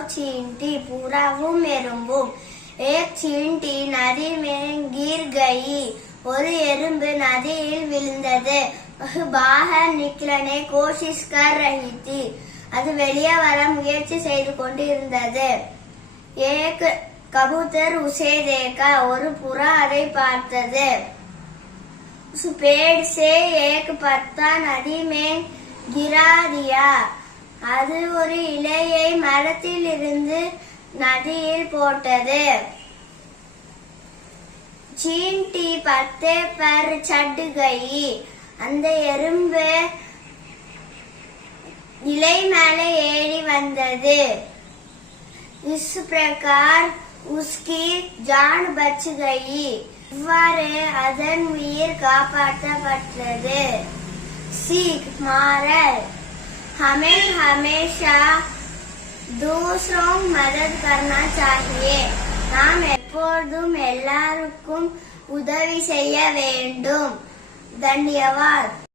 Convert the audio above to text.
और चींटी पूरा वो एरुम्बुम। एक चींटी नदी में गिर गई। ஒரு எறும்பு நதியில் விழுந்தது. बाहर निकलने कोशिश कर रही थी. அது வெளியே வர முயற்சி செய்து கொண்டிருந்தது. एक कबूतर उसे देखा. ஒரு புறா அதை பார்த்தது. उस पेड़ से एक पत्ता नदी में गिरा दिया. அது ஒரு இலையை மரத்தில் இருந்து நதியில் போட்டது. चींटी पत्ते पर चढ़ गई. அந்த எறும்பு இலை மேலே ஏறி வந்தது. इस प्रकार उसकी जान बच गई. இவ்வாறு அதன் உயிர் காப்பாற்றப்பட்டது. सीख मारल. हमें हमेशा दूसरों की मदद करना चाहिए. நாம் எப்பொழுதும் எல்லாருக்கும் உதவி செய்ய வேண்டும். धन्यवाद.